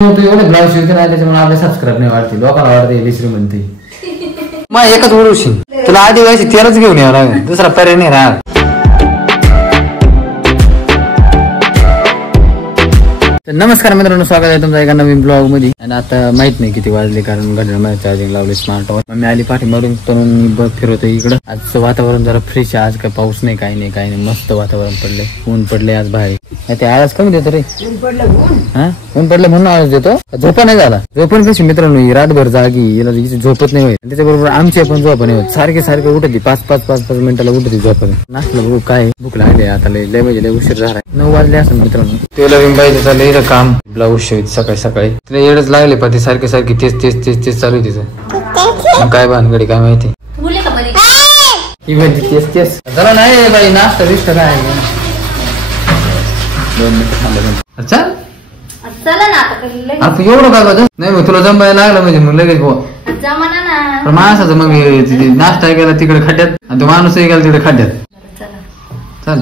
एवढे ब्लाउज शिवते ना त्याच्यामुळे आपले सबस्क्राईब नाही वाढते, लोकांना वाढते विसरी म्हणते. मग एकच ओळखशील तुला आदिवासी तेलाच घेऊन यावं लागेल, दुसरा पर्याय नाही राहत. नमस्कार मित्रांनो, स्वागत आहे तुमचं एका नवीन ब्लॉग मध्ये. आणि आता माहित नाही किती वाजले कारण घड्याळ चार्जिंग लावले स्मार्ट वॉच. मी आली पाठीमारून तरुण फिरवतो इकडं. आजचं वातावरण जरा फ्रेश आहे, आज काय पाऊस नाही काही नाही मस्त वातावरण पडले, ऊन पडले आज बाहेर. ते आवाज कमी देतो रे, ऊन पडलं म्हणून आवाज देतो. झोपा नाही झाला, झोपण कशी मित्रांनो ही रातभर जागी, याला झोपत नाही होत. त्याच्याबरोबर आमचे पण झोपा नाही होत, सारखे उठते 5-5 मिनिटाला उठते झोपत. नाचलं बघू काय भूक लागली आता, लय म्हणजे लय उशीर झाला, 9 वाजले असं मित्रांनो. तेला विंबायचं चाललंय काम, ब्लाऊज शिवायचं सकाळी तिला येडच लागले पण ते सारखे तेच चालू आहे तिचं. काय भानगडी काय माहिती, तेच जरा नाही बाई नाश्ता दिसत काय. 2 मिनिट अच्छा आता एवढं काय बघ नाही मग तुला जमायला लागलं म्हणजे मग लगेच पण माणसाचं मग नाश्ता गेला तिकडे खड्ड्यात आणि तो माणूसही गेला तिकडे खड्ड्यात. चाल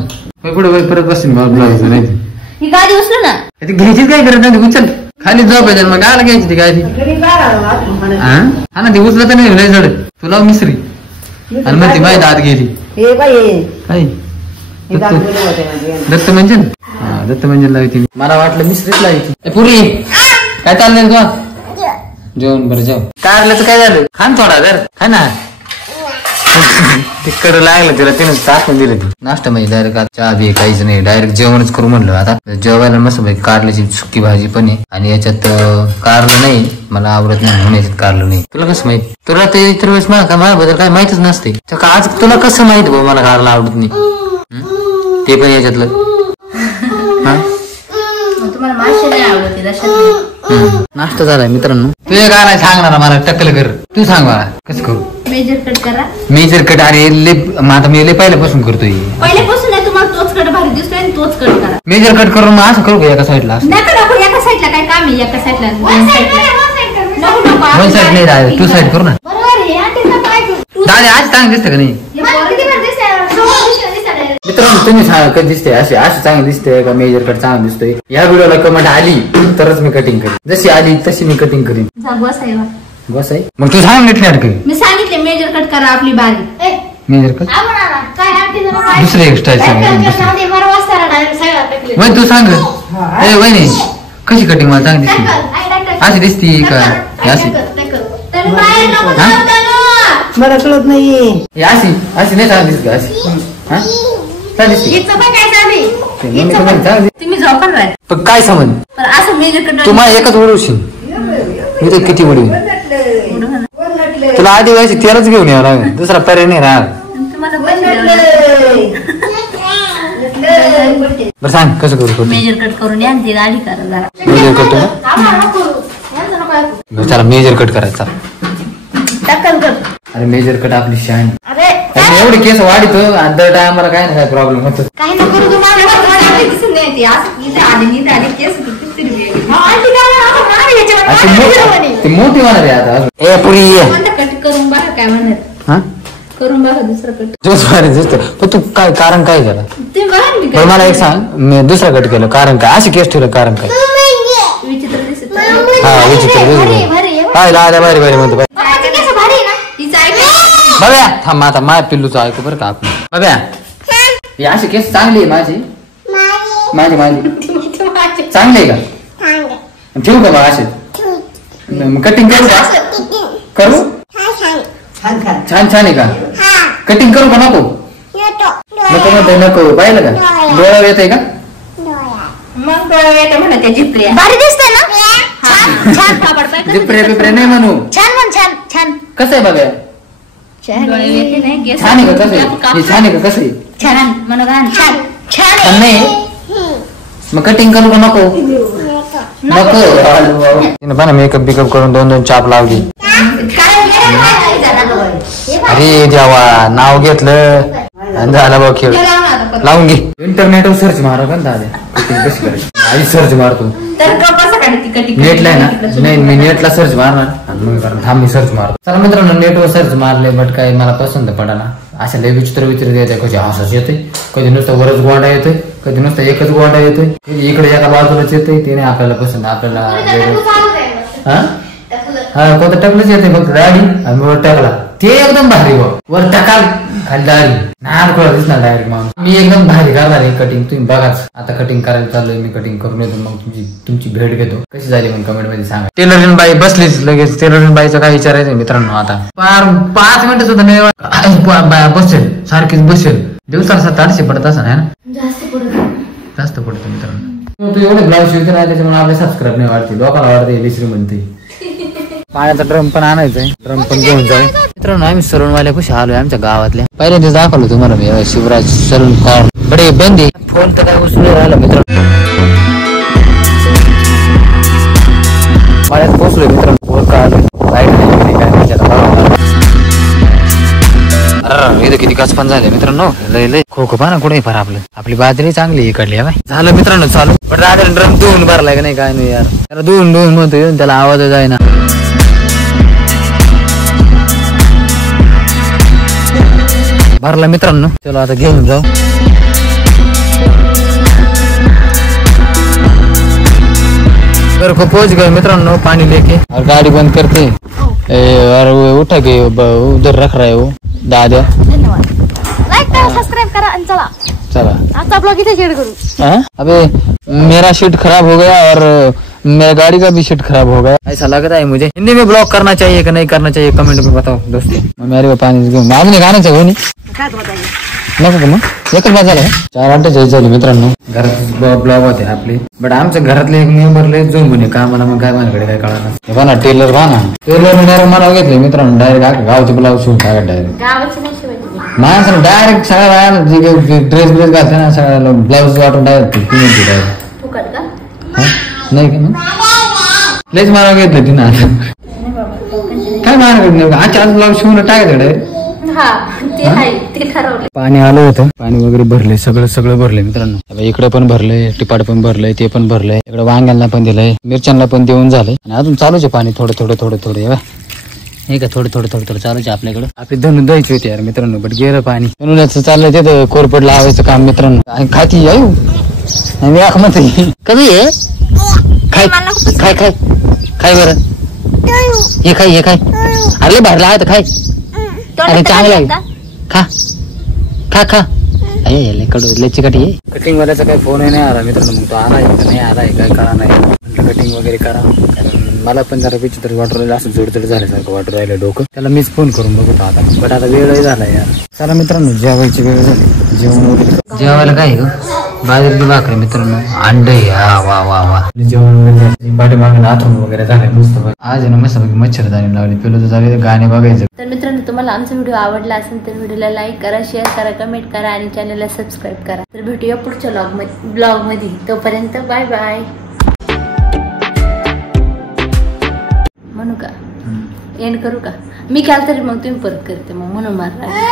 पुढे परत बसेल ब्लाऊज नाही ही गाडी उचलू ना, ती घ्यायचीच काय करत नाही, उचल खाली जाऊ पाहिजे मग गायला घ्यायची ती गाडी. हा ना ती उचलत नाही लय जड, तुला मिसरी आणि मग ती माहिती आत गेली काय दत्त मंजन. हा दत्त मंजन लावती, मला वाटलं मिसरीच लावायची. पुरी काय चाललंय तुला जेवण? बरं जेवण कारल्याचं काय झालं, खान थोडा घर खा ना. तिकडं लागलं तिला, तिने टाकून दिलं. ती नाश्ता म्हणजे डायरेक्ट चहा बी काहीच नाही, डायरेक्ट जेवणच करू म्हणलं. आता जेवायला मस्त भाई कारल्याची सुकी भाजी पण आहे आणि याच्यात कारलं नाही, मला आवडत नाही म्हणून याच्यात कारलं नाही. तुला कसं माहित, तुला ते इतर वेळेस माझ्याबद्दल काय माहितच नसते. आज तुला कसं माहित भाऊ मला कारलं आवडत नाही ते पण याच्यातलं. नाश्ता झालाय मित्रांनो. तुझ्या काय नाही सांगणार मला, टक्कल कर तू सांग मला कसं करू. मेजर कट करा. मेजर कट अरे आता मी पहिल्यापासून करतोय. पहिल्यापासून नाही, तुम्हाला तोच कट भारी दिसतोय आणि तोच कट करा. मेजर कट करून मग असं करू का एका साईडला? नको एका साईडला काय काम आहे, एका साईडला वन साईड नाही राहत, 2 साईड करू ना. दादा आज चांगलं दिसतं का नाही मित्रांनो? तुम्ही सांगा कधी दिसते, अशी चांगली दिसते का मेजर कट चांगला दिसतोय? या व्हिडिओला कमेंट आली तरच मी कटिंग करीन, जशी आली तशी मी कटिंग करीन. बस आहे मग तू सांग नीट मी सांगितले मेजर कट करा आपली बारी. मेजर कट दुसरी एक स्टाईल सांग तू सांग. वहिनी कशी कटिंग मला चांगली दिसते, अशी दिसती का अशी? मला कळत नाही अशी नाही चांगली दिसते, अशी तुम्ही झोपण राहा. पण काय समज असं मेजर कट तुम्हाला एकच उडवशील मी तर किती उडवी. तुला आदिवासी तेलाच घेऊन यावं लागेल, दुसरा पर्याय नाही राहत. बरं सांग कसं करू? मेजर कट करून या ती गाडी करा जरा. मेजर करतो ना, चला मेजर कट करायचा. अरे मेजर कट आपली शान, एवढे केस वाढतो दर टायमाला काय ना काय प्रॉब्लेम होतो. काही ना करू ती मोठी होणार आहे आता. ए पुरी कट करून बघा काय म्हणत, करून बघा दुसरं कट. दिसतं पण तू काय कारण काय झालं ते बघा. मला एक सांग, मी दुसरा कट केलं कारण काय? अशी केस ठेवलं कारण काय? विचित्र दिसत. हा विचित्र काय लाल्या बारी म्हणतो बघा. थांब आता माझ्या पिल्लूचं ऐकू बरं का आपण. बघा अशी केस चांगली आहे माझी चांगली आहे का? ठेवू का बघा असे कटिंग करू का? करू छान आहे का? कटिंग करू का? नको म्हणते नको. पाहिलं का डोळा येत आहे का? मग डोळा येते म्हणा त्या जिप्रिया भारी दिसते ना. जिप्रे नाही म्हणू, छान कसं आहे बघा? छान आहे का? कसं आहे? छान आहे का? कसं आहे? छान नाही मग कटिंग करू का? नको बना. मेकअप बिकअप करून 2 चाप लावली. अरे देवा नाव घेतलं आणि झाला बघ खेळ. लावून घे. इंटरनेटवर सर्च मारा का दादा कटिंग कशी करायची? आधी सर्च मारतो नेटला आहे ना. नाही मी नेटला सर्च मारणार मग कारण थांब मी सर्च मारतो. चला मित्रांनो नेटवर सर्च मारले बट काही मला पसंत पडाना. अशा लय विचित्र येते, कधी हसाच येते, कधी नुसतं वरच गोंडा येतोय, कधी नुसतं एकच गोंडा येतोय, इकडे एका बाजूलाच येतोय. ते नाही आपल्याला पसंत. आपल्याला हा कोणतं टाकलंच येते फक्त दाढी आणि वर टाकला ते एकदम भारी. वर टाकाल खाली दाढी नाड कोळा दिसणार डायरेक्ट माणूस. मी एकदम भारी करणार आहे कटिंग. तुम्ही बघाच आता कटिंग करायला चाललोय मी. कटिंग करून येतो मग तुमची भेट घेतो. कशी झाली मग कमेंट मध्ये सांगा. टेलर बाई बसलीच लगेच. टेलर बाईचं काय विचारायचं मित्रांनो. आता 5 मिनिटच होतं नाही बसेल सारखीच बसेल. दिवसाला 700-800 पडत असं आहे ना. जास्त पडतं मित्रांनो. तू एवढे ब्लाउज शिवते ना त्याच्यामुळे आपले सबस्क्राईब नाही वाढते. लोकांना वाढते विसरी म्हणते. पाण्याचा ड्रम पण आणायचंय. ड्रम पण घेऊन जाऊ मित्रांनो. आम्ही सलूनवाल्या कशी आलोय आमच्या गावातल्या. पहिल्यांदाच दाखवलो तुम्हाला मी शिवराज सलून कॉर्न. बडे बंदी फोन तर काय उचलून राहिला मित्रांनो. पाण्यात पोहोचलोय मित्रांनो. फोन का आलोय लाईट नाही काय इथं किती कचपण झाले मित्रांनो. लय खोखो पहा ना कुठे फार आपलं. आपली बाजरी चांगली इकडली आहे. झालं मित्रांनो चालू. पण रात्री ड्रम धुवून भरलाय का नाही काय नाही यार. त्याला धुवून म्हणतो येऊन त्याला आवाज जाय ना. भरला मित्रांनो. चलो आता घेऊन जाऊ. घर को पहुंच गए मित्रांनो पानी लेके. और गाड़ी बंद करते और उठा के उधर रख रहा है वो दादा. धन्यवाद. लाईक करा, सबस्क्राइब करा आणि चला आता ब्लॉग इथे शेअर करू. अबे मेरा शीट खराब हो गया और मेरा गाड़ी का भी शीट खराब हो गया. ऐसा लगता है मुझे. हिंदी में ब्लॉग करना चाहिए कि नहीं करना चाहिए कमेंट में बताओ दोस्तों. मेरे पाणी आज नाही गाण्याचं होणी नको का मग एकच बाज झाला. 4:48 झाली मित्रांनो. घरात ब्लॉग होते आपले. बट आमच्या घरातले एक मेंबर लय जोन म्हणे का मला मग काय माझ्याकडे काय कळणार. बघा ना टेलर डायरेक्ट मला घेतले मित्रांनो. डायरेक्ट गावचे ब्लाऊज शिवून टाका. डायरेक्ट माणसाला डायरेक्ट सगळ्या जे ड्रेस घालते ना सगळ्याला ब्लाऊज वाटून डायरेक्ट नाही का मग लयच मला घेतलं तिनं. काय मला आजच्या आज ब्लाऊज शिवून टाकायचं डायरेक्ट. पाणी आलं होतं. पाणी वगैरे भरले सगळं भरलंय मित्रांनो. इकडे पण भरलंय, टिपाड पण भरलंय, ते पण भरलंय. इकडे वांग्यांना पण दिलंय, मिरच्यांना पण देऊन झालंय. आणि अजून चालूच आहे पाणी थोडं हे का थोडं चालूच आहे आपल्याकडे. आपली धनु द्यायची होती यार मित्रांनो बट गेलं पाणी. धनुचं चाललंय तिथं कोरपड लावायचं काम मित्रांनो. खाती येऊ मी म्हणते कधी आहे खाय बरं हे खाय अरे भरला आहे तर खाय. अरे चांगलं आहे खा अरे कडू लयची कटी आहे. कटिंग वाल्याचा काही फोन नाही आला मित्रांनो. मग तो आलाय का नाही आलाय काय कळा नाही. म्हटलं कटिंग वगैरे करा कारण मला पण जरा विचित्र वाटू राहिलं. असं जोडजोड झाल्यासारखं वाटू राहिलं डोकं. त्याला मीच फोन करून बघतो आता. बट आता वेळही झाला यार. चला मित्रांनो जेवायची वेळ झाली. जेवण वगैरे जेवायला काय ग बाजरीची भाकरी मित्रांनो. अंड वा वा वा. जेवण वगैरे पाठीमागे नाथून वगैरे झाले मस्त. आज आहे ना मस्त मच्छरदाणी लावली. पेलो तर झाले गाणे बघायचं. तर मित्रांनो तुम्हाला आमचा व्हिडिओ आवडला असेल तर व्हिडिओला लाईक करा, शेअर करा, कमेंट करा आणि चॅनलला सबस्क्राईब करा. तर भेटूया पुढच्या ब्लॉग मध्ये. तोपर्यंत बाय बाय. म्हणू का एंड करू का मी केलं तरी मग तुम्ही परत करते मग म्हणून मारला.